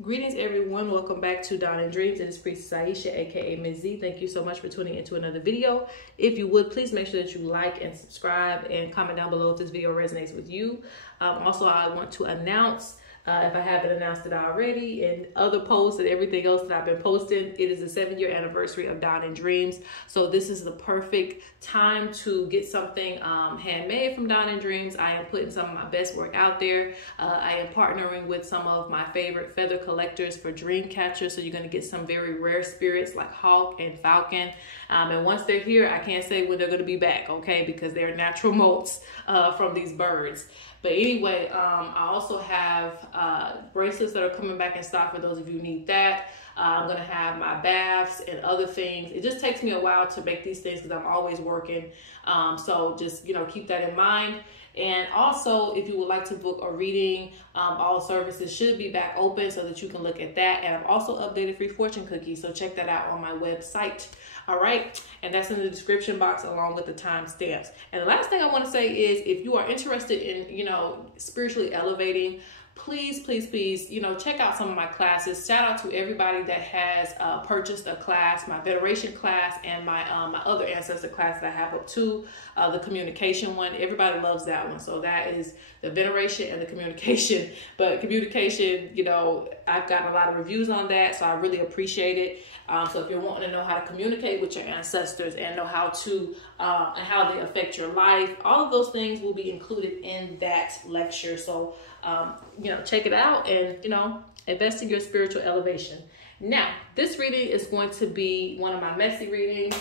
Greetings, everyone. Welcome back to Dawn and Dreams. It is Priestess Ieisha, aka Ms.Z. Thank you so much for tuning into another video. If you would, please make sure that you like and subscribe and comment down below if this video resonates with you. Also, I want to announce, if I haven't announced it already, and other posts and everything else that I've been posting, it is the 7-year anniversary of Dawn and Dreams. So this is the perfect time to get something handmade from Dawn and Dreams. I am putting some of my best work out there. I am partnering with some of my favorite feather collectors for Dreamcatchers. So you're going to get some very rare spirits like Hawk and Falcon. And once they're here, I can't say when they're going to be back, okay? Because they're natural molts from these birds. But anyway, I also have bracelets that are coming back in stock for those of you who need that. I'm going to have my baths and other things. It just takes me a while to make these things because I'm always working. So just, keep that in mind. And also, if you would like to book a reading, all services should be back open so that you can look at that. And I've also updated free fortune cookies, so check that out on my website. All right, and that's in the description box along with the timestamps. And the last thing I want to say is, if you are interested in, spiritually elevating, please, check out some of my classes. Shout out to everybody that has purchased a class, my veneration class and my other ancestor class that I have up to, the communication one. Everybody loves that one. So that is the veneration and the communication. But communication, I've gotten a lot of reviews on that, so I really appreciate it. So if you're wanting to know how to communicate with your ancestors and know how to and how they affect your life, all of those things will be included in that lecture. So check it out and invest in your spiritual elevation. Now, this reading is going to be one of my messy readings.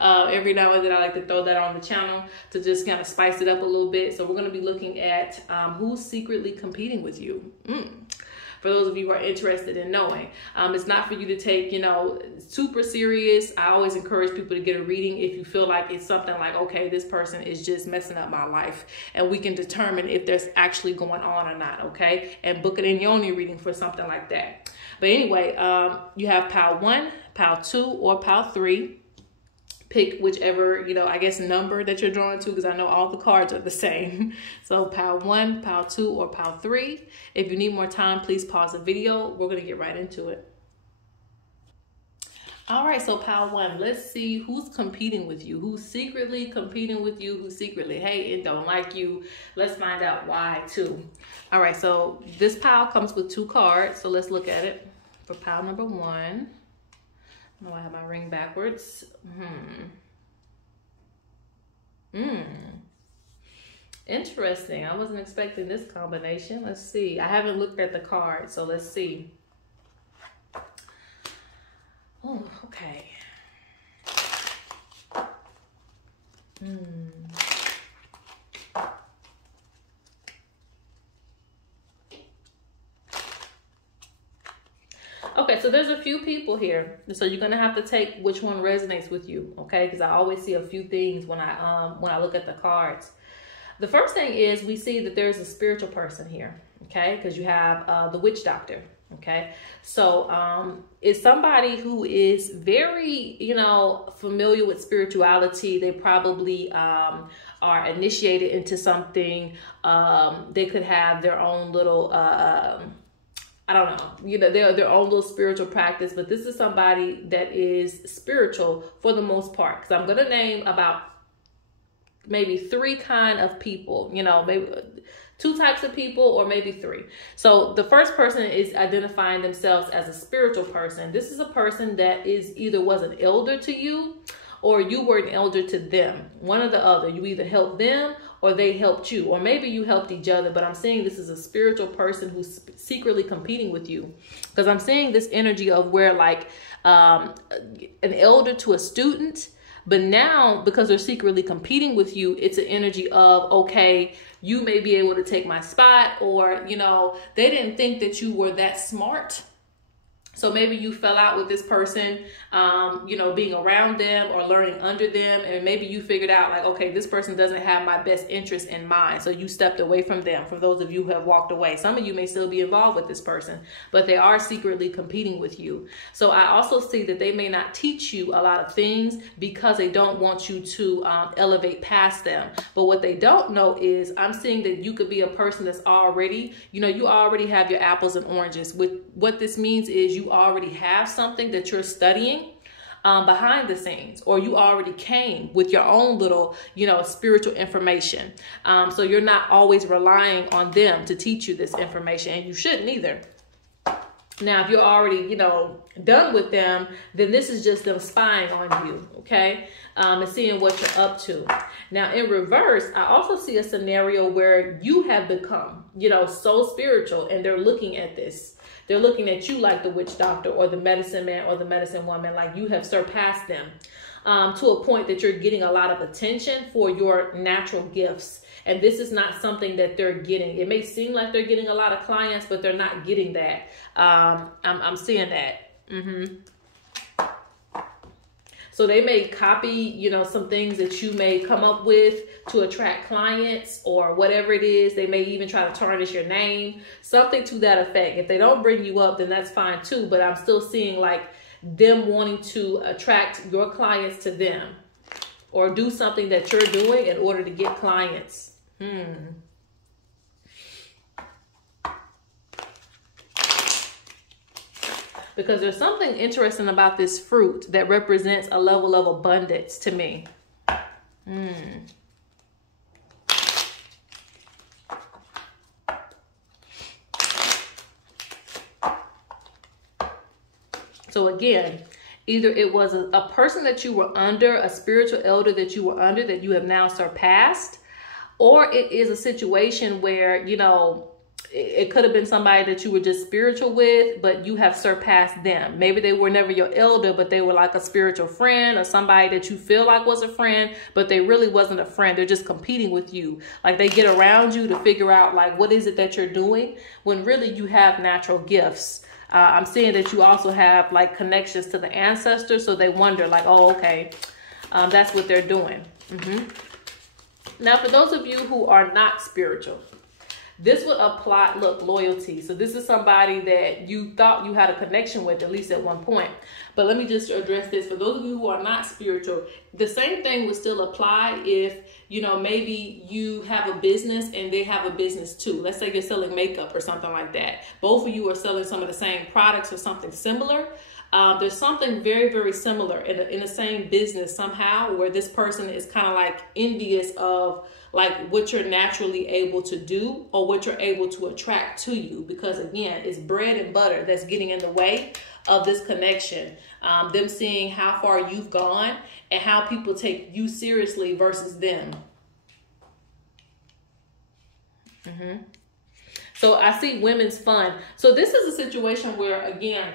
Every now and then I like to throw that on the channel to just kind of spice it up a little bit. So we're going to be looking at who's secretly competing with you. For those of you who are interested in knowing. It's not for you to take, super serious. I always encourage people to get a reading if you feel like it's something like, okay, this person is just messing up my life. And we can determine if there's actually going on or not, okay? And book it in your own reading for something like that. But anyway, you have pile 1, pile 2, or pile 3. Pick whichever, number that you're drawn to, because I know all the cards are the same. So pile 1, pile 2, or pile 3. If you need more time, please pause the video. We're going to get right into it. All right, so pile 1, let's see who's competing with you, who's secretly competing with you, who's secretly hating, don't like you. Let's find out why too. All right, so this pile comes with 2 cards. So let's look at it for pile number 1. I have my ring backwards. Interesting. I wasn't expecting this combination. Let's see. I haven't looked at the card, so let's see. Oh, okay. Okay, so there's a few people here, so you're gonna have to take which one resonates with you, okay? Because I always see a few things when I look at the cards. The first thing is we see that there's a spiritual person here, okay? Because you have the witch doctor, okay? So it's somebody who is very, familiar with spirituality. They probably are initiated into something. They could have their own little I don't know, their own little spiritual practice, but this is somebody that is spiritual for the most part. Because I'm going to name about maybe 3 kind of people, maybe 2 types of people or maybe 3. So the first person is identifying themselves as a spiritual person. This is a person that was an elder to you, or you were an elder to them. One or the other. You either helped them or they helped you, or maybe you helped each other. But I'm saying this is a spiritual person who's secretly competing with you, because I'm seeing this energy of where like an elder to a student, but now because they're secretly competing with you, it's an energy of, okay, you may be able to take my spot, or they didn't think that you were that smart So maybe you fell out with this person, you know, being around them or learning under them. And maybe you figured out like, okay, this person doesn't have my best interest in mind. So you stepped away from them. For those of you who have walked away, some of you may still be involved with this person, but they are secretly competing with you. So I also see that they may not teach you a lot of things because they don't want you to elevate past them. But what they don't know is I'm seeing that you could be a person that's already, you know, you already have your apples and oranges. What this means is you already have something that you're studying behind the scenes, or you already came with your own little, you know, spiritual information. So you're not always relying on them to teach you this information, and you shouldn't either. Now, if you're already, you know, done with them, then this is just them spying on you, okay? And seeing what you're up to. Now, in reverse, I also see a scenario where you have become, you know, so spiritual, and they're looking at this. They're looking at you like the witch doctor or the medicine man or the medicine woman, like you have surpassed them to a point that you're getting a lot of attention for your natural gifts. And this is not something that they're getting. It may seem like they're getting a lot of clients, but they're not getting that. I'm seeing that. So they may copy, you know, some things that you may come up with to attract clients or whatever it is. They may even try to tarnish your name, something to that effect. If they don't bring you up, then that's fine too. But I'm still seeing like them wanting to attract your clients to them or do something that you're doing in order to get clients. Because there's something interesting about this fruit that represents a level of abundance to me. So again, either it was a person that you were under, a spiritual elder that you were under that you have now surpassed, or it is a situation where, you know, it could have been somebody that you were just spiritual with, but you have surpassed them. Maybe they were never your elder, but they were like a spiritual friend or somebody that you feel like was a friend, but they really wasn't a friend. They're just competing with you. Like they get around you to figure out like, what is it that you're doing when really you have natural gifts. I'm seeing that you also have like connections to the ancestors. So they wonder like, oh, okay, that's what they're doing. Now, for those of you who are not spiritual, this would apply, look, loyalty. So this is somebody that you thought you had a connection with, at least at one point. But let me just address this. For those of you who are not spiritual, the same thing would still apply if, you know, maybe you have a business and they have a business too. Let's say you're selling makeup or something like that. Both of you are selling some of the same products or something similar. There's something very, very similar in the same business somehow where this person is kind of like envious of like what you're naturally able to do or what you're able to attract to you. Because again, it's bread and butter that's getting in the way of this connection. Them seeing how far you've gone and how people take you seriously versus them. So I see women's fun. So this is a situation where, again,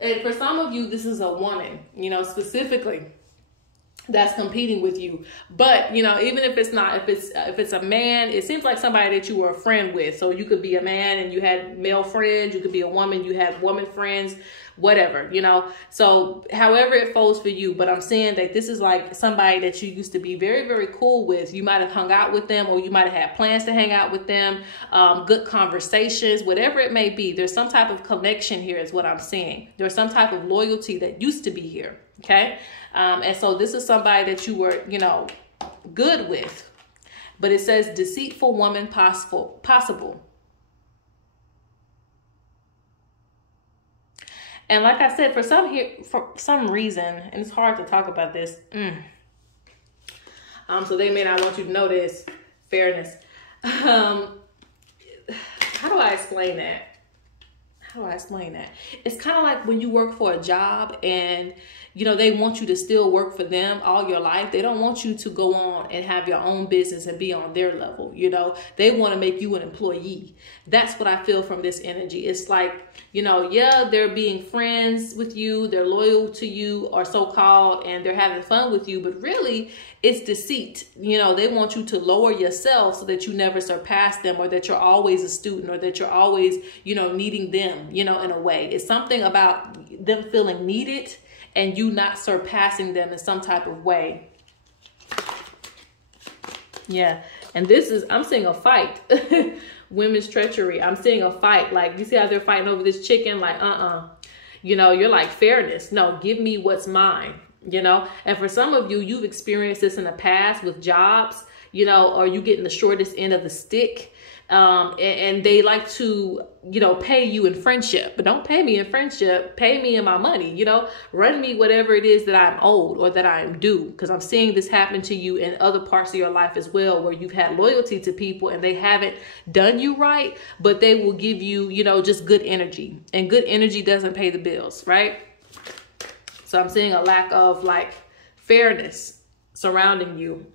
and for some of you, this is a woman, you know, specifically that's competing with you. But, you know, even if it's not, if it's a man, it seems like somebody that you were a friend with. So you could be a man and you had male friends. You could be a woman, you had woman friends, whatever, you know. So however it falls for you. But I'm saying that this is like somebody that you used to be very, very cool with. You might have hung out with them, or you might have had plans to hang out with them, good conversations, whatever it may be. There's some type of connection here is what I'm seeing. There's some type of loyalty that used to be here. Okay. And so this is somebody that you were, you know, good with, but it says deceitful woman possible. And like I said, for some reason, and it's hard to talk about this. So they may not want you to know this. Fairness. How do I explain that? It's kind of like when you work for a job and, you know, they want you to still work for them all your life. They don't want you to go on and have your own business and be on their level. You know, they want to make you an employee. That's what I feel from this energy. It's like, you know, yeah, they're being friends with you. They're loyal to you, or so-called, and they're having fun with you. But really, it's deceit. You know, they want you to lower yourself so that you never surpass them, or that you're always a student, or that you're always, you know, needing them. them, you know, in a way. It's something about them feeling needed and you not surpassing them in some type of way. Yeah. And this is, I'm seeing a fight. Women's treachery. I'm seeing a fight. Like, you see how they're fighting over this chicken? Like, you know, you're like, fairness. No, give me what's mine, you know? And for some of you, you've experienced this in the past with jobs, you know, or you getting the shortest end of the stick. And they like to, you know, pay you in friendship, but don't pay me in friendship. Pay me in my money, you know, run me whatever it is that I'm owed or that I am due. Because I'm seeing this happen to you in other parts of your life as well, where you've had loyalty to people and they haven't done you right, but they will give you, you know, just good energy, and good energy doesn't pay the bills, right? So I'm seeing a lack of like fairness surrounding you.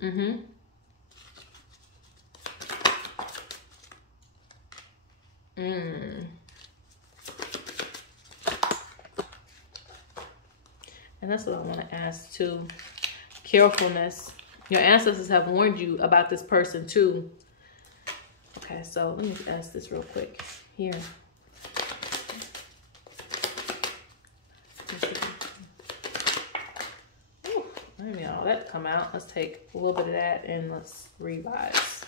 And that's what I want to ask too. Carefulness. Your ancestors have warned you about this person too. Okay, so let me ask this real quick here. Ooh, I didn't mean all that to come out. Let's take a little bit of that and let's revise.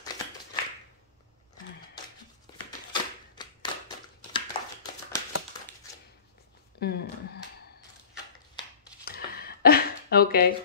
Okay.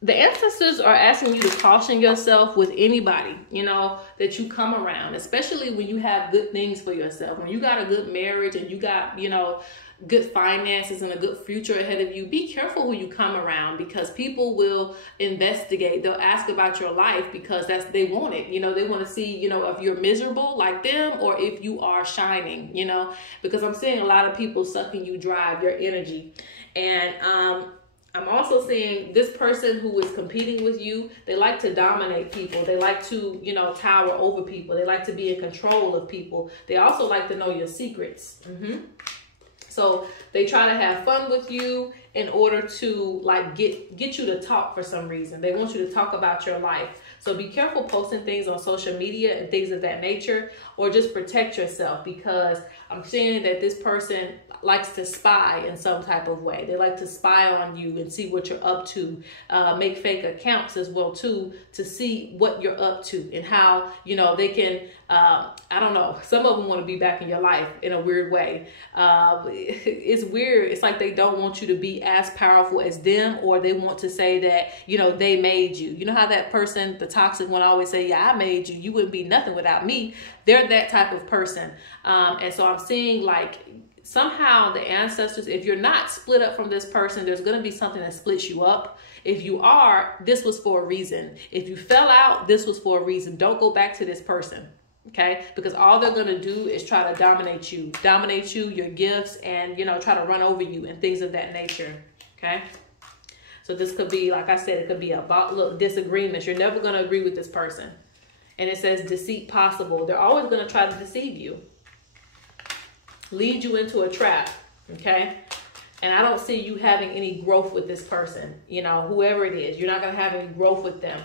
The ancestors are asking you to caution yourself with anybody, you know, that you come around, especially when you have good things for yourself. When you got a good marriage and you got, you know, good finances and a good future ahead of you, be careful who you come around, because people will investigate. They'll ask about your life because they want it. You know, they want to see, you know, if you're miserable like them or if you are shining, you know, because I'm seeing a lot of people sucking you dry, your energy. And, I'm also seeing this person who is competing with you. They like to dominate people. They like to, you know, tower over people. They like to be in control of people. They also like to know your secrets. So they try to have fun with you in order to like get you to talk for some reason. They want you to talk about your life. So be careful posting things on social media and things of that nature, or just protect yourself, because I'm seeing that this person likes to spy in some type of way. They like to spy on you and see what you're up to, make fake accounts as well too, to see what you're up to and how, you know, they can, I don't know, some of them want to be back in your life in a weird way. It's weird. It's like they don't want you to be as powerful as them, or they want to say that, you know, they made you. You know how that person, the toxic one, always say, yeah, I made you. You wouldn't be nothing without me. They're that type of person. And so I'm seeing like, somehow the ancestors, if you're not split up from this person, there's going to be something that splits you up. If you are, this was for a reason. If you fell out, this was for a reason. Don't go back to this person, okay? Because all they're going to do is try to dominate you, your gifts, and, you know, try to run over you and things of that nature, okay? So this could be, like I said, it could be about little disagreements. You're never going to agree with this person. And it says deceit possible. They're always going to try to deceive you, lead you into a trap, okay? And I don't see you having any growth with this person, you know, whoever it is. You're not going to have any growth with them.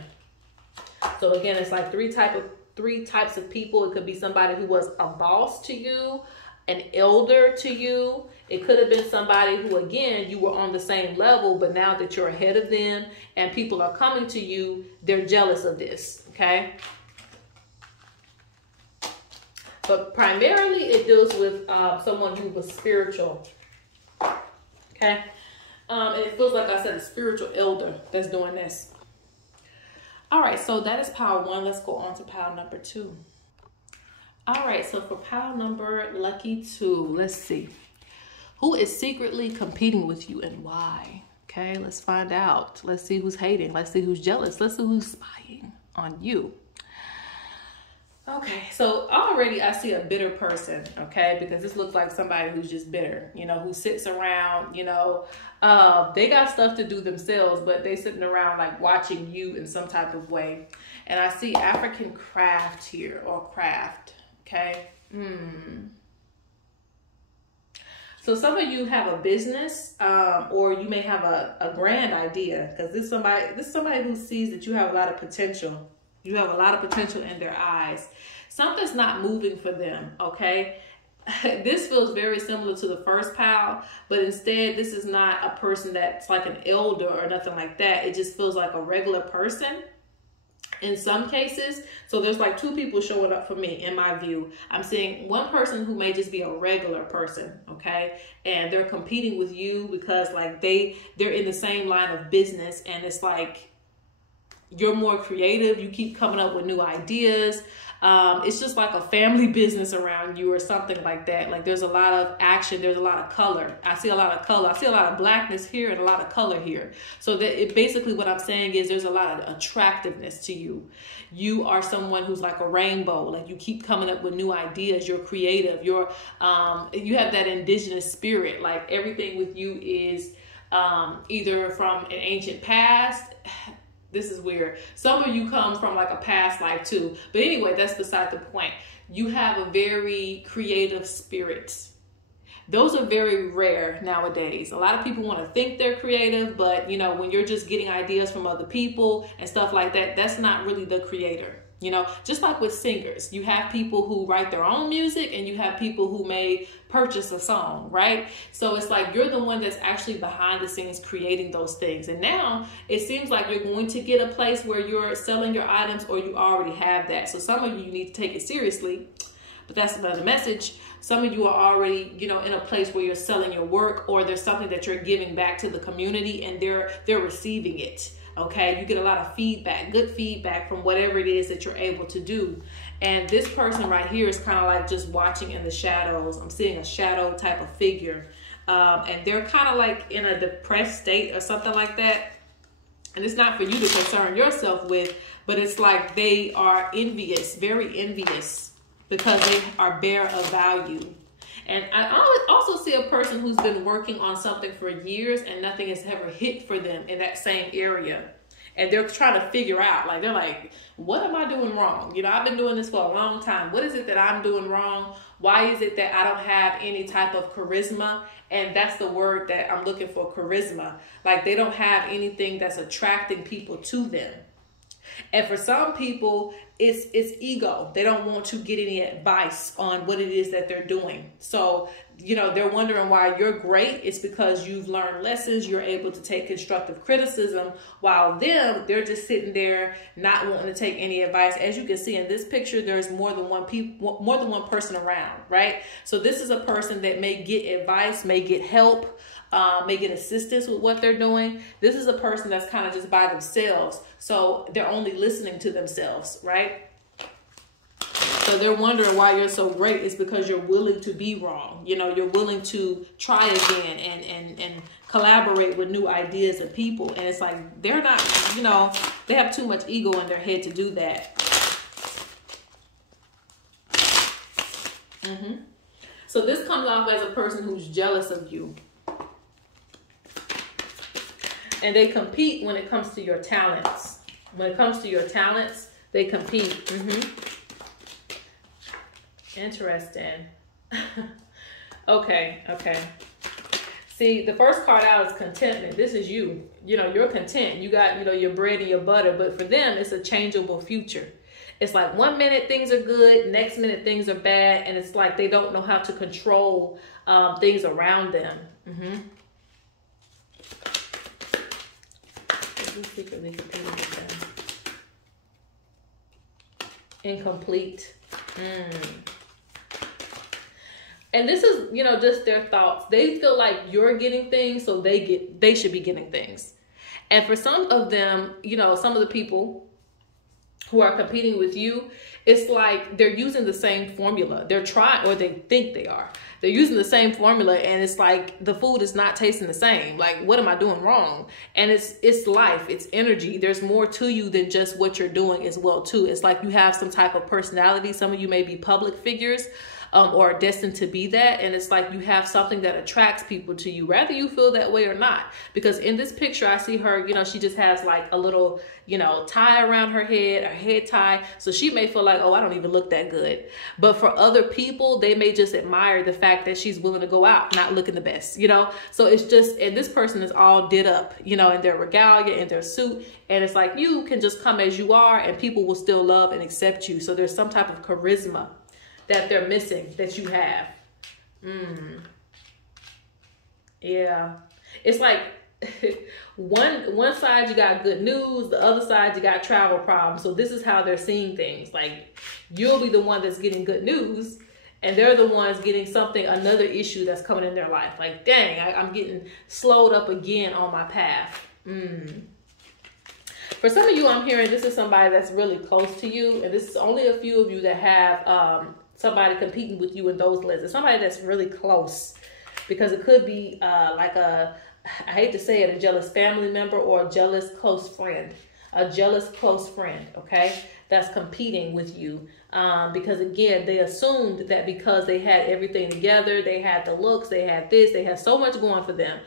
So again, it's like three types of people. It could be somebody who was a boss to you, an elder to you. It could have been somebody who, again, you were on the same level, but now that you're ahead of them and people are coming to you, they're jealous of this, okay? But primarily it deals with someone who was spiritual, okay? And it feels like I said, a spiritual elder that's doing this. All right, so that is pile 1. Let's go on to pile number 2. All right, so for pile number lucky 2, let's see. Who is secretly competing with you and why? Okay, let's find out. Let's see who's hating. Let's see who's jealous. Let's see who's spying on you. Okay, so already I see a bitter person, okay, because this looks like somebody who's just bitter, you know, who sits around, you know, they got stuff to do themselves, but they sitting around like watching you in some type of way. And I see African craft here, or craft, okay. So some of you have a business, or you may have a grand idea, because this is somebody who sees that you have a lot of potential. You have a lot of potential in their eyes. Something's not moving for them, okay? This feels very similar to the first pile, but instead this is not a person that's like an elder or nothing like that. It just feels like a regular person in some cases. So there's like two people showing up for me in my view. I'm seeing one person who may just be a regular person, okay? And they're competing with you because like they're in the same line of business, and it's like you're more creative. You keep coming up with new ideas. It's just like a family business around you or something like that. Like there's a lot of action. There's a lot of color. I see a lot of color. I see a lot of blackness here and a lot of color here. So that basically what I'm saying is there's a lot of attractiveness to you. You are someone who's like a rainbow. Like you keep coming up with new ideas. You're creative. You have that indigenous spirit. Like everything with you is either from an ancient past. This is weird. Some of you come from like a past life too. But anyway, that's beside the point. You have a very creative spirit. Those are very rare nowadays. A lot of people want to think they're creative, but you know, when you're just getting ideas from other people and stuff like that, that's not really the creator. You know, just like with singers, you have people who write their own music and you have people who may purchase a song, right? So it's like you're the one that's actually behind the scenes creating those things. And now it seems like you're going to get a place where you're selling your items, or you already have that. So some of you need to take it seriously, but that's another message. Some of you are already, you know, in a place where you're selling your work, or there's something that you're giving back to the community and they're receiving it. Okay, you get a lot of feedback, good feedback from whatever it is that you're able to do. And this person right here is kind of like just watching in the shadows. I'm seeing a shadow type of figure. And they're kind of like in a depressed state or something like that. And it's not for you to concern yourself with, but it's like they are envious, very envious, because they are bare of value. And I also see a person who's been working on something for years and nothing has ever hit for them in that same area. And they're trying to figure out, like, they're like, what am I doing wrong? You know, I've been doing this for a long time. What is it that I'm doing wrong? Why is it that I don't have any type of charisma? And that's the word that I'm looking for, charisma. Like they don't have anything that's attracting people to them. And for some people, it's ego. They don't want to get any advice on what it is that they're doing. So, you know, they're wondering why you're great. It's because you've learned lessons. You're able to take constructive criticism, while they're just sitting there not wanting to take any advice. As you can see in this picture, there's more than one person around, right? So this is a person that may get advice, may get help, may get assistance with what they're doing. This is a person that's kind of just by themselves. So they're only listening to themselves, right? So they're wondering why you're so great. It's because you're willing to be wrong. You know, you're willing to try again and collaborate with new ideas and people. And it's like, they're not, you know, they have too much ego in their head to do that. So this comes off as a person who's jealous of you. And they compete when it comes to your talents. When it comes to your talents, they compete. Interesting. Okay. See, the first card out is contentment. This is you. You know, you're content. You got, you know, your bread and your butter. But for them, it's a changeable future. It's like 1 minute things are good, next minute things are bad. And it's like they don't know how to control things around them. Secretly competing with them. Incomplete. And this is, you know, just their thoughts. They feel like you're getting things, so they should be getting things. And for some of them, you know, some of the people who are competing with you, it's like they're using the same formula. They're trying, or they think they are. They're using the same formula, and it's like the food is not tasting the same. Like, what am I doing wrong? And it's life, it's energy. There's more to you than just what you're doing as well too. It's like you have some type of personality. Some of you may be public figures. or are destined to be that. And it's like you have something that attracts people to you, whether you feel that way or not. Because in this picture, I see her, you know, she just has like a little, you know, tie around her head tie. So she may feel like, oh, I don't even look that good. But for other people, they may just admire the fact that she's willing to go out, not looking the best, you know? So it's just, and this person is all did up, you know, in their regalia, in their suit. And it's like, you can just come as you are and people will still love and accept you. So there's some type of charisma that they're missing that you have. Yeah. It's like one side you got good news, the other side you got travel problems. So this is how they're seeing things. Like you'll be the one that's getting good news and they're the ones getting something, another issue that's coming in their life. Like, dang, I'm getting slowed up again on my path. For some of you, I'm hearing this is somebody that's really close to you. And this is only a few of you that have somebody competing with you in those lists. It's somebody that's really close, because it could be like a, I hate to say it, a jealous family member or a jealous close friend. A jealous close friend, okay, that's competing with you. Because again, they assumed that because they had everything together, they had the looks, they had this, they had so much going for them,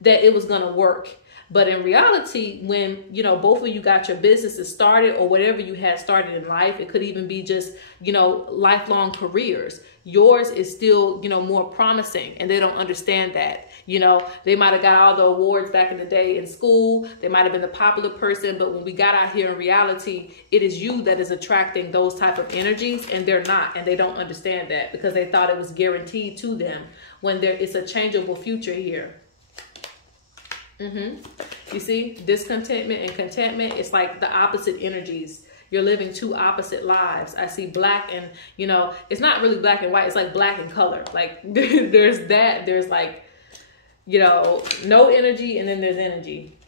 that it was going to work. But in reality, when, you know, both of you got your businesses started or whatever you had started in life, it could even be just, you know, lifelong careers. Yours is still, you know, more promising, and they don't understand that. You know, they might have got all the awards back in the day in school. They might have been the popular person, but when we got out here in reality, it is you that is attracting those type of energies, and they're not, and they don't understand that because they thought it was guaranteed to them when there is a changeable future here. You see, discontentment and contentment, it's like the opposite energies. You're living two opposite lives. I see black and, you know, it's not really black and white. It's like black and color. Like there's that. There's like, you know, no energy, and then there's energy.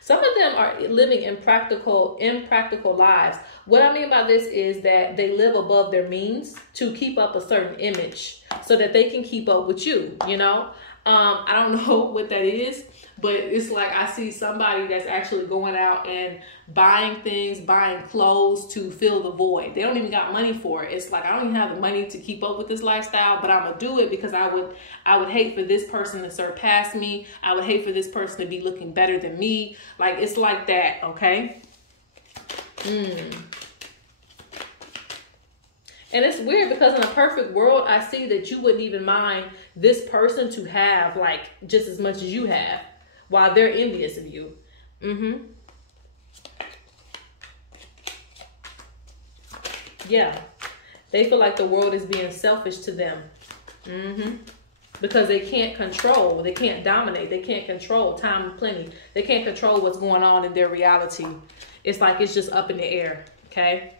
Some of them are living impractical lives. What I mean by this is that they live above their means to keep up a certain image so that they can keep up with you, you know? I don't know what that is, but it's like I see somebody that's actually going out and buying things, buying clothes to fill the void. They don't even got money for it. It's like, I don't even have the money to keep up with this lifestyle, but I'm gonna do it because I would hate for this person to surpass me. I would hate for this person to be looking better than me. Like, it's like that, okay? And it's weird because in a perfect world, I see that you wouldn't even mind this person to have like just as much as you have while they're envious of you. Yeah. They feel like the world is being selfish to them. Because they can't control, they can't dominate, they can't control time and plenty. They can't control what's going on in their reality. It's like it's just up in the air, okay?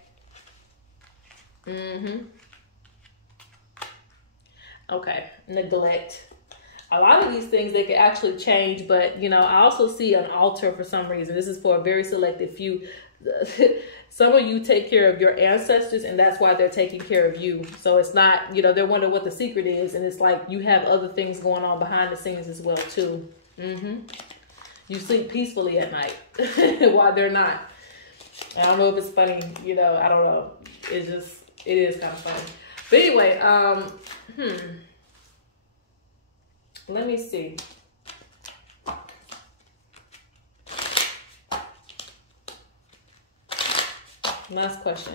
Okay, neglect. A lot of these things, they can actually change, but, you know, I also see an altar for some reason. This is for a very selective few. Some of you take care of your ancestors, and that's why they're taking care of you. So it's not, you know, they're wondering what the secret is, and it's like you have other things going on behind the scenes as well, too. You sleep peacefully at night while they're not. I don't know if it's funny, you know, I don't know. It's just, it is kind of funny. But anyway, let me see. Last question.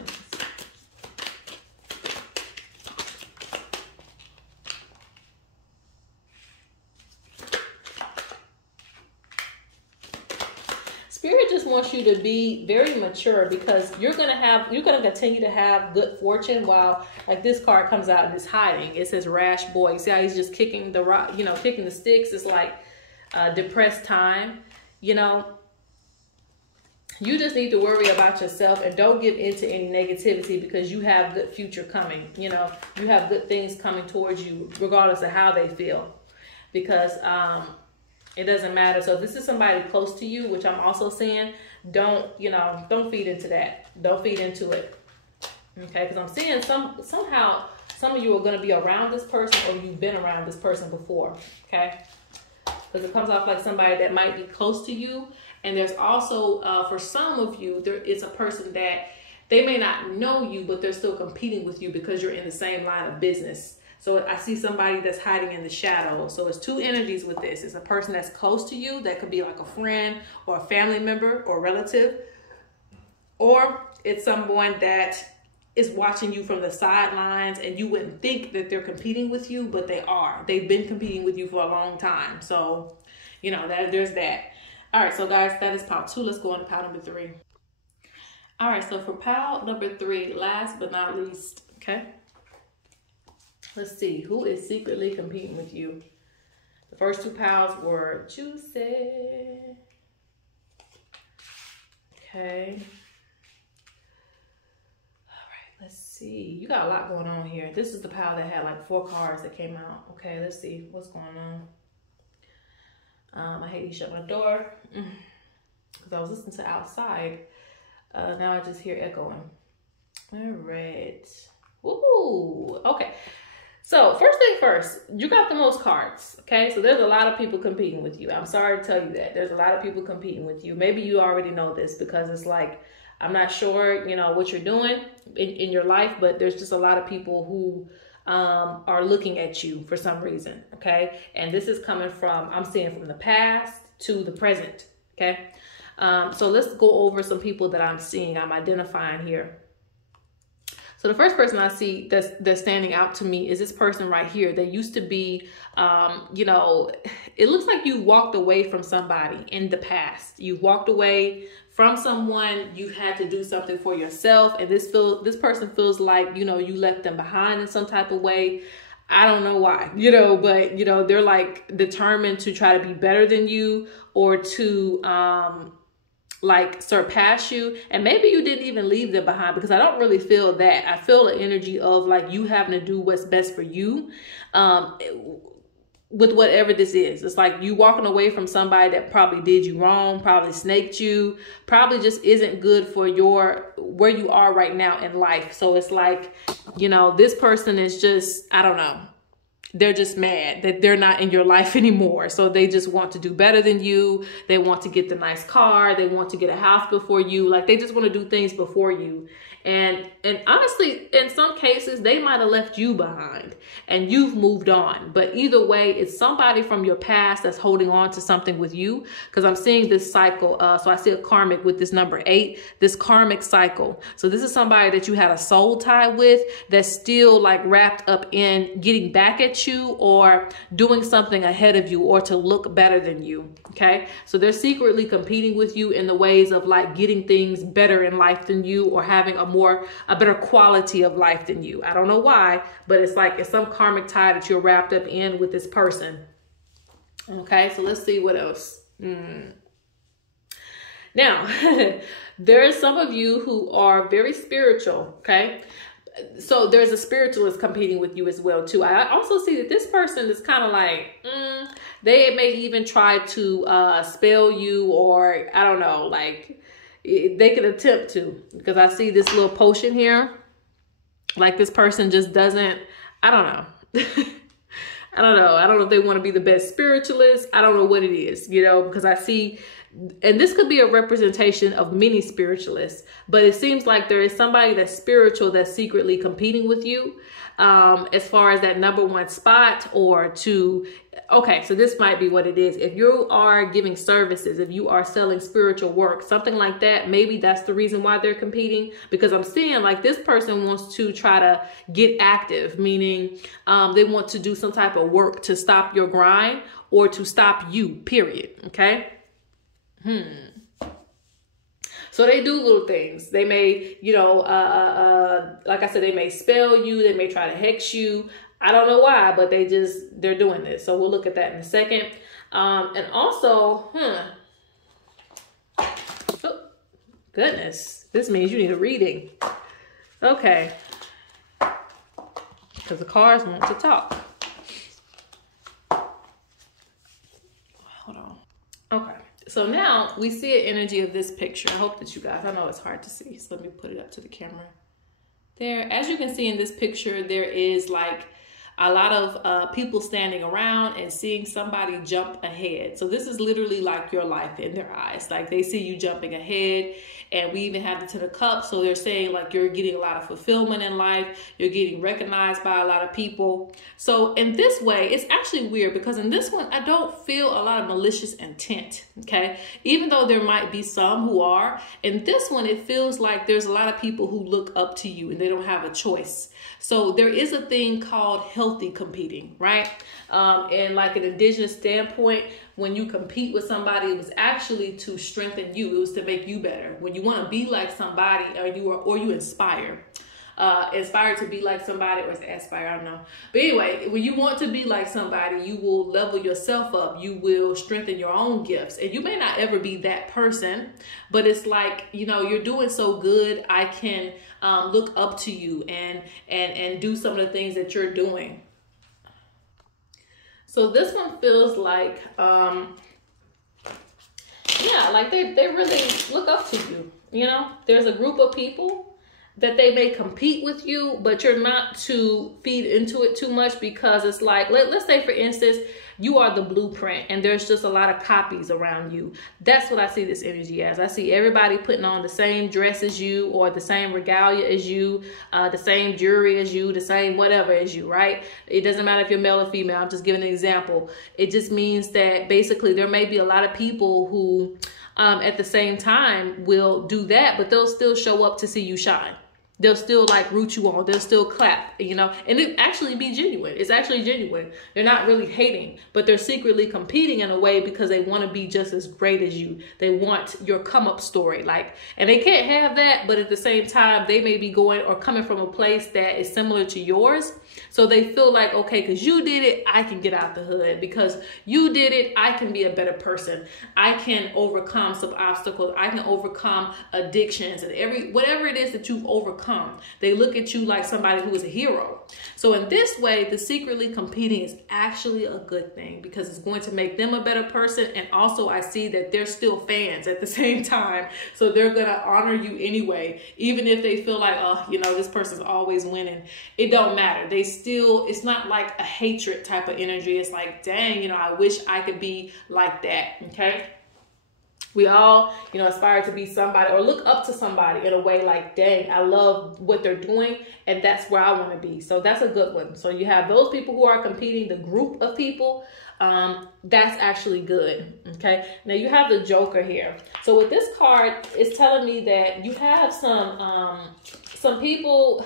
Spirit just wants you to be very mature, because you're going to continue to have good fortune while, like, this card comes out and it's hiding. It says rash boy. You see how he's just kicking the rock, you know, kicking the sticks. It's like depressed time, you know. You just need to worry about yourself and don't give into any negativity, because you have good future coming. You know, you have good things coming towards you regardless of how they feel, because it doesn't matter. So if this is somebody close to you, which I'm also seeing, don't feed into that. Don't feed into it. Okay, because I'm seeing somehow some of you are going to be around this person, or you've been around this person before. Okay, because it comes off like somebody that might be close to you. And there's also, for some of you, there is a person that they may not know you, but they're still competing with you because you're in the same line of business. So I see somebody that's hiding in the shadow. So it's two energies with this. It's a person that's close to you. That could be like a friend or a family member or relative. Or it's someone that is watching you from the sidelines and you wouldn't think that they're competing with you, but they are. They've been competing with you for a long time. So, you know, there's that. All right, so guys, that is pile 2. Let's go on to pile number 3. All right, so for pile number 3, last but not least, okay? Let's see, who is secretly competing with you? The first 2 piles were juicy. Okay. Let's see. You got a lot going on here. This is the pile that had like 4 cards that came out. Okay, let's see what's going on. I hate to shut my door because I was listening to outside. Now I just hear echoing. All right. Woo. Okay. So first thing first, you got the most cards. Okay, so there's a lot of people competing with you. I'm sorry to tell you that. There's a lot of people competing with you. Maybe you already know this because it's like, I'm not sure, you know, what you're doing in your life, but there's just a lot of people who are looking at you for some reason, okay? And this is coming from, I'm seeing from the past to the present, okay? So let's go over some people that I'm seeing, I'm identifying here. So the first person I see that's standing out to me is this person right here. They used to be, you know, it looks like you walked away from somebody in the past. You walked away from someone, you had to do something for yourself. And this person feels like, you know, you left them behind in some type of way. I don't know why, you know, but, you know, they're like determined to try to be better than you or to, like surpass you. And maybe you didn't even leave them behind, because I don't really feel that. I feel the energy of like you having to do what's best for you with whatever this is. It's like you walking away from somebody that probably did you wrong, probably snaked you, probably just isn't good for where you are right now in life. So it's like, you know, this person is just, I don't know. They're just mad that they're not in your life anymore. So they just want to do better than you. They want to get the nice car. They want to get a house before you. Like they just want to do things before you. And honestly, in some cases, they might have left you behind and you've moved on. But either way, it's somebody from your past that's holding on to something with you. Because I'm seeing this cycle. So I see a karmic with this number 8, this karmic cycle. So this is somebody that you had a soul tie with that's still like wrapped up in getting back at you or doing something ahead of you or to look better than you. Okay. So they're secretly competing with you in the ways of like getting things better in life than you or having a better quality of life than you. I don't know why, but it's like it's some karmic tie that you're wrapped up in with this person. Okay, so let's see what else. Now, there are some of you who are very spiritual, okay? So there's a spiritualist competing with you as well, too. I also see that this person is kind of like, they may even try to spell you or, I don't know, like, they could attempt to, because I see this little potion here. Like this person just doesn't, I don't know. I don't know. I don't know if they want to be the best spiritualist. I don't know what it is, you know, because I see, and this could be a representation of many spiritualists, but it seems like there is somebody that's spiritual that's secretly competing with you as far as that number 1 spot or to, okay, so this might be what it is. If you are giving services, if you are selling spiritual work, something like that, maybe that's the reason why they're competing, because I'm seeing like this person wants to try to get active, meaning they want to do some type of work to stop your grind or to stop you, period. Okay. So they do little things. They may, you know, like I said, they may spell you. They may try to hex you. I don't know why, but they're doing this. So we'll look at that in a second. And also, oh, goodness, this means you need a reading. Okay. Because the cards want to talk. Hold on. Okay. So now we see an energy of this picture. I hope that you guys, I know it's hard to see. So let me put it up to the camera. There, as you can see in this picture, there is like a lot of people standing around and seeing somebody jump ahead. So this is literally like your life in their eyes. Like they see you jumping ahead. And we even have the Ten of Cups. So they're saying like you're getting a lot of fulfillment in life. You're getting recognized by a lot of people. So in this way, it's actually weird because in this one, I don't feel a lot of malicious intent. Okay. Even though there might be some who are, in this one, it feels like there's a lot of people who look up to you and they don't have a choice. So there is a thing called healthy competing, right? And like an indigenous standpoint, when you compete with somebody, it was actually to strengthen you. It was to make you better. When you want to be like somebody, or you inspire to be like somebody, or aspire, I don't know. But anyway, when you want to be like somebody, you will level yourself up. You will strengthen your own gifts. And you may not ever be that person, but it's like, you know, you're doing so good. I can look up to you and do some of the things that you're doing. So this one feels like, yeah, like they really look up to you. You know, there's a group of people that they may compete with you, but you're not to feed into it too much because it's like, let's say for instance, you are the blueprint and there's just a lot of copies around you. That's what I see this energy as. I see everybody putting on the same dress as you, or the same regalia as you, the same jewelry as you, the same whatever as you, right? It doesn't matter if you're male or female. I'm just giving an example. It just means that basically there may be a lot of people who at the same time will do that, but they'll still show up to see you shine. They'll still like root you on. They'll still clap, you know, and it actually be genuine. It's actually genuine. They're not really hating, but they're secretly competing in a way because they want to be just as great as you. They want your come up story, like, and they can't have that. But at the same time, they may be going or coming from a place that is similar to yours. So they feel like, okay, because you did it, I can get out the hood. Because you did it, I can be a better person. I can overcome some obstacles. I can overcome addictions and whatever it is that you've overcome. They look at you like somebody who is a hero. So in this way, the secretly competing is actually a good thing because it's going to make them a better person. And also I see that they're still fans at the same time. So they're going to honor you anyway, even if they feel like, oh, you know, this person's always winning. It don't matter. It's not like a hatred type of energy. It's like, dang, you know, I wish I could be like that. Okay. We all, you know, aspire to be somebody or look up to somebody in a way like, dang, I love what they're doing and that's where I want to be. So that's a good one. So you have those people who are competing, the group of people, that's actually good. Okay. Now you have the Joker here. So with this card, it's telling me that you have some people,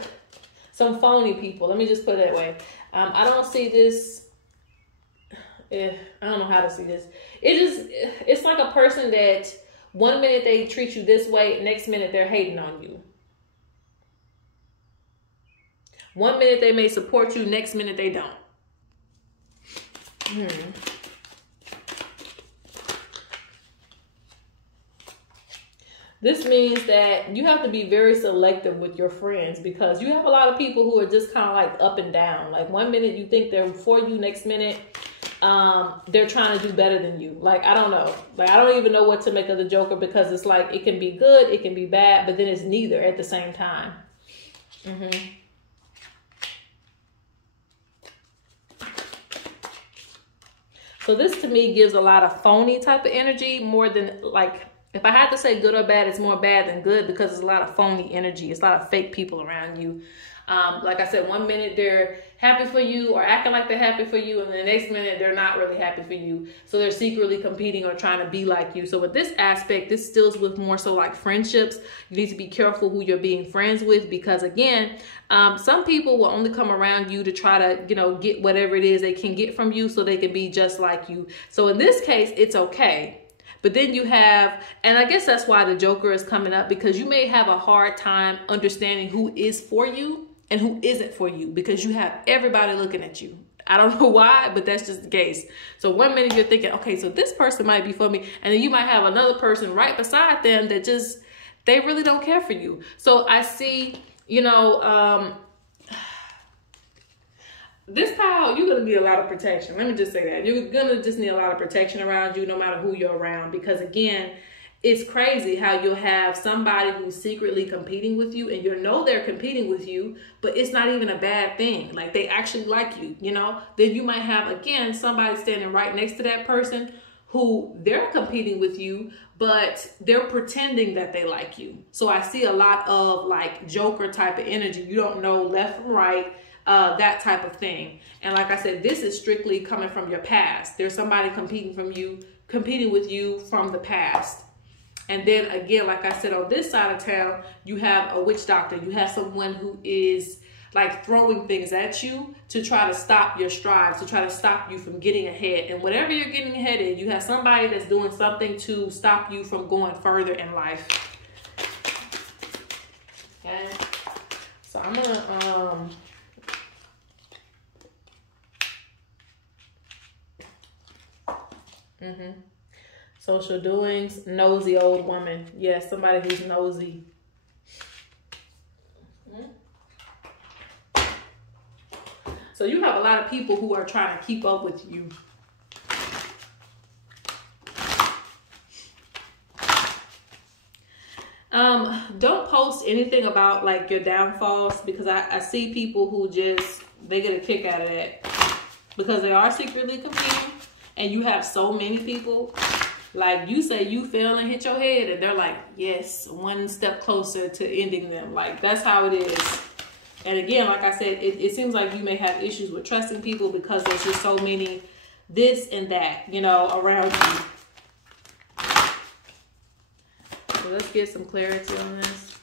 some phony people. Let me just put it that way. I don't see this. I don't know how to see this. It's like a person that 1 minute they treat you this way, next minute they're hating on you. 1 minute they may support you, next minute they don't. This means that you have to be very selective with your friends because you have a lot of people who are just kind of like up and down. Like 1 minute you think they're for you, next minute they're trying to do better than you. Like, I don't know. Like, I don't even know what to make of the Joker because it's like it can be good, it can be bad, but then it's neither at the same time. So this to me gives a lot of phony type of energy more than like, if I had to say good or bad, it's more bad than good because there's a lot of phony energy. It's a lot of fake people around you. Like I said, 1 minute they're happy for you or acting like they're happy for you, and the next minute they're not really happy for you. So they're secretly competing or trying to be like you. So with this aspect, this deals with more so like friendships. You need to be careful who you're being friends with because again, some people will only come around you to try to, you know, get whatever it is they can get from you so they can be just like you. So in this case, it's okay. But then you have, and I guess that's why the Joker is coming up because you may have a hard time understanding who is for you and who isn't for you because you have everybody looking at you. I don't know why, but that's just the case. So 1 minute you're thinking, okay, so this person might be for me. And then you might have another person right beside them that just, they really don't care for you. So I see, you know, this pile, you're going to need a lot of protection. Let me just say that. You're going to just need a lot of protection around you no matter who you're around. Because again, it's crazy how you'll have somebody who's secretly competing with you, and you know they're competing with you, but it's not even a bad thing. Like, they actually like you, you know? Then you might have, again, somebody standing right next to that person who they're competing with you, but they're pretending that they like you. So I see a lot of like Joker type of energy. You don't know left from right, that type of thing. And like I said, this is strictly coming from your past. There's somebody competing with you from the past. And then again, like I said, on this side of town, you have a witch doctor. You have someone who is like throwing things at you to try to stop your strides, to try to stop you from getting ahead. And whatever you're getting ahead in, you have somebody that's doing something to stop you from going further in life. Okay. So I'm gonna, social doings, nosy old woman. Yes, somebody who's nosy. So you have a lot of people who are trying to keep up with you. Don't post anything about like your downfalls, because I see people who just, they get a kick out of that because they are secretly competing, and you have so many people. Like, you say you fell and hit your head, and they're like, yes, one step closer to ending them. Like, that's how it is. And again, like I said, it seems like you may have issues with trusting people because there's just so many this and that, you know, around you. So let's get some clarity on this.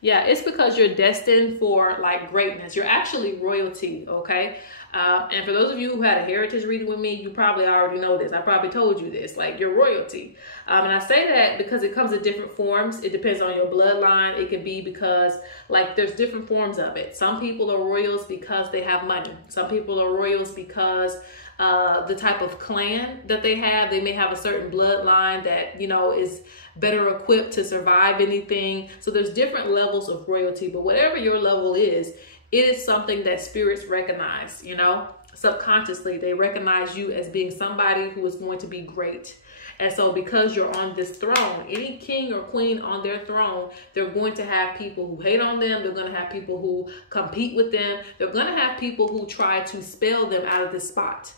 Yeah, it's because you're destined for like greatness. You're actually royalty, okay? And for those of you who had a heritage reading with me, you probably already know this. I probably told you this, like you're royalty. And I say that because it comes in different forms. It depends on your bloodline. It could be because like there's different forms of it. Some people are royals because they have money. Some people are royals because the type of clan that they may have a certain bloodline that, you know, is better equipped to survive anything. So there's different levels of royalty, but whatever your level is, it is something that spirits recognize, you know, subconsciously. They recognize you as being somebody who is going to be great. And so because you're on this throne, any king or queen on their throne, they're going to have people who hate on them. They're going to have people who compete with them. They're going to have people who try to spell them out of this spot.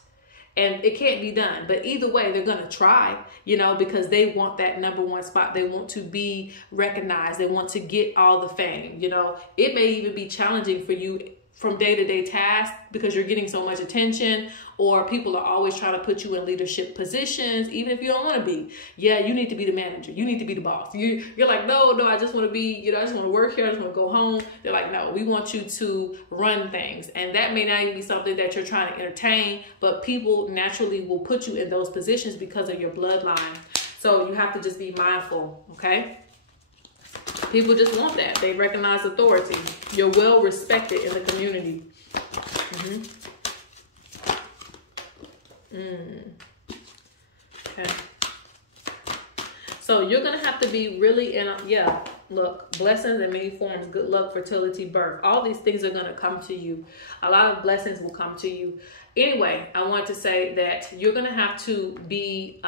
And it can't be done. But either way, they're going to try, you know, because they want that #1 spot. They want to be recognized. They want to get all the fame, you know. It may even be challenging for you from day-to-day tasks because you're getting so much attention, or people are always trying to put you in leadership positions, even if you don't want to be. Yeah, you need to be the manager. You need to be the boss. You're like, no, I just want to be, you know, I just want to work here. I just want to go home. They're like, no, we want you to run things. And that may not even be something that you're trying to entertain, but people naturally will put you in those positions because of your bloodline. So you have to just be mindful, okay? People just want that. They recognize authority. You're well respected in the community. Okay. So you're going to have to be really look, blessings in many forms, good luck, fertility, birth. All these things are going to come to you. A lot of blessings will come to you. Anyway, I want to say that you're going to have to be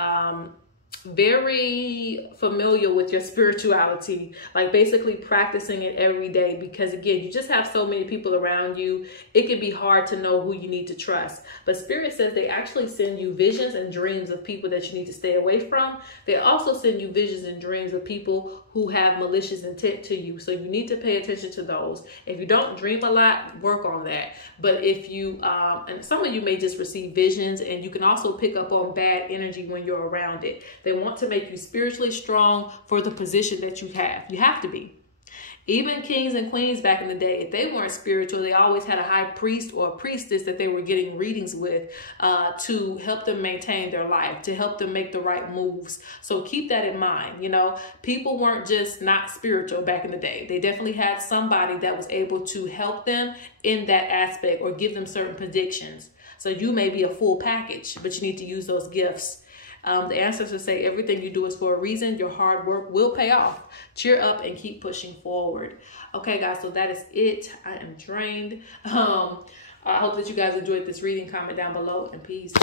very familiar with your spirituality, like basically practicing it every day, because again, you just have so many people around you. It can be hard to know who you need to trust. But Spirit says they actually send you visions and dreams of people that you need to stay away from. They also send you visions and dreams of people who have malicious intent to you. So you need to pay attention to those. If you don't dream a lot, work on that. But if you, and some of you may just receive visions, and you can also pick up on bad energy when you're around it. They want to make you spiritually strong for the position that you have. You have to be. Even kings and queens back in the day, if they weren't spiritual, they always had a high priest or a priestess that they were getting readings with to help them maintain their life, to help them make the right moves. So keep that in mind. You know, people weren't just not spiritual back in the day. They definitely had somebody that was able to help them in that aspect or give them certain predictions. So you may be a full package, but you need to use those gifts. The ancestors say everything you do is for a reason. Your hard work will pay off. Cheer up and keep pushing forward. Okay, guys, so that is it. I am drained. I hope that you guys enjoyed this reading. Comment down below, and peace.